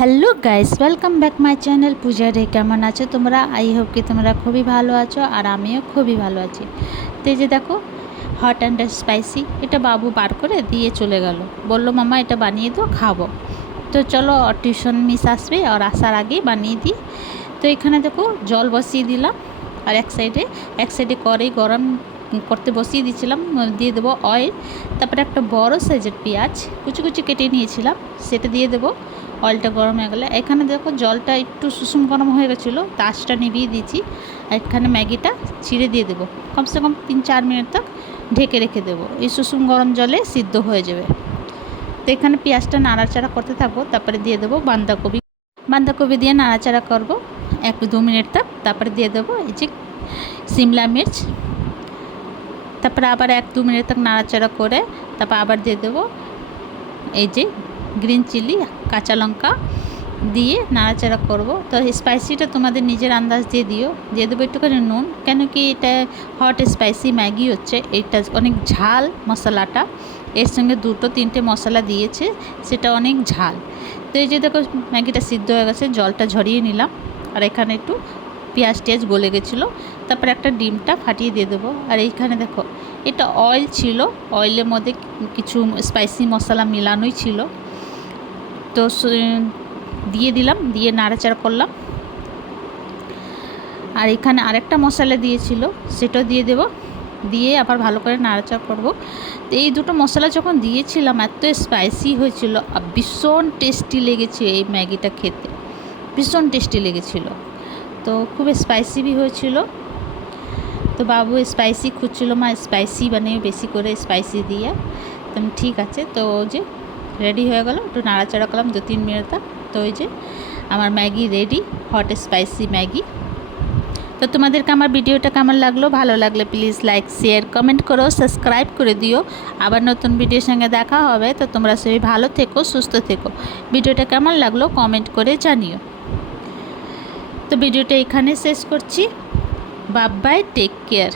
Hello guys, welcome back my channel Puja রে। কেমন আছো তোমরা? আই হোপ কি তোমরা খুবই ভালো আছো, আর আমিও খুবই ভালো আছি। তো এই যে দেখো, হট অ্যান্ড স্পাইসি, এটা বাবু বার করে দিয়ে চলে গেল, বললো মামা এটা বানিয়ে দাও, খাবো। তো চলো, টিউশন মিস আসবে আর আসার আগেই বানিয়ে দিই। তো এখানে দেখো জল বসিয়ে দিলাম, আর এক সাইডে কড়াই গরম করতে বসিয়ে দিয়েছিলাম, দিয়ে দেবো অয়েল। তারপরে একটা বড় সাইজের পেঁয়াজ কুচি কুচি কেটে নিয়েছিলাম, সেটা দিয়ে দেবো। অয়েলটা গরম হয়ে গেলে এখানে দেখো জলটা একটু সুষুম গরম হয়ে গেছিলো, তাসটা নিভিয়ে দিয়েছি। আর এখানে ম্যাগিটা ছিঁড়ে দিয়ে দেবো, কমসে কম 3-4 মিনিট তক ঢেকে রেখে দেবো, এই সুষুম গরম জলে সিদ্ধ হয়ে যাবে। তো এখানে পেঁয়াজটা নাড়াচাড়া করতে থাকবো, তারপরে দিয়ে দেবো বাঁধাকপি দিয়ে নাড়াচাড়া করবো 1-2 মিনিট তক। তারপরে দিয়ে দেবো এই যে শিমলা মির্চ, তারপরে আবার 1-2 মিনিট তক নাড়াচাড়া করে তারপর আবার দিয়ে দেবো এই যে গ্রিন চিলি, কাঁচা লঙ্কা দিয়ে নাড়াচাড়া করব। তো স্পাইসিটা তোমাদের নিজের আন্দাজ দিয়ে দিও। দিয়ে দেবো একটুখানি নুন, কেন কি এটা হট স্পাইসি ম্যাগি হচ্ছে, এটা অনেক ঝাল মশলাটা, এর সঙ্গে 2-3টে মশলা দিয়েছে, সেটা অনেক ঝাল। তো এই যে দেখো ম্যাগিটা সিদ্ধ হয়ে গেছে, জলটা ঝরিয়ে নিলাম। আর এখানে একটু পেঁয়াজ গলে গেছিলো, তারপরে একটা ডিমটা ফাটিয়ে দিয়ে দেবো। আর এইখানে দেখো এটা অয়েল ছিল, অয়েলের মধ্যে কিছু স্পাইসি মশলা মেলানোই ছিল, তো দিয়ে দিলাম, দিয়ে নাড়াচাড়া করলাম। আর এখানে আরেকটা মশলা দিয়েছিল, সেটাও দিয়ে দেব, দিয়ে আবার ভালো করে নাড়াচাড়া করব। তো এই দুটো মশলা যখন দিয়েছিলাম এত স্পাইসি হয়েছিল, আর ভীষণ টেস্টি লেগেছে এই ম্যাগিটা খেতে, ভীষণ টেস্টি লেগেছিল। তো খুব স্পাইসি হয়েছিল। তো বাবু স্পাইসি খুঁজছিল, মা স্পাইসি বানিয়ে বেশি করে স্পাইসি দিয়ে। তো ঠিক আছে, তো যে রেডি হয়ে গেল, একটু নাড়াচাড়া করলাম 2-3 মিনিট তক। তো ওই যে আমার Maggi ready, hot spicy Maggi. তো তোমাদেরকে আমার ভিডিওটা কেমন লাগলো? ভালো লাগলে প্লিজ লাইক, শেয়ার, কমেন্ট করো, সাবস্ক্রাইব করে দিও। আবার নতুন ভিডিওর সঙ্গে দেখা হবে। তো তোমরা সবাই ভালো থেকো, সুস্থ থেকো। ভিডিওটা কেমন লাগলো কমেন্ট করে জানিও। তো ভিডিওটা এখানে শেষ করছি। Bye bye, take care.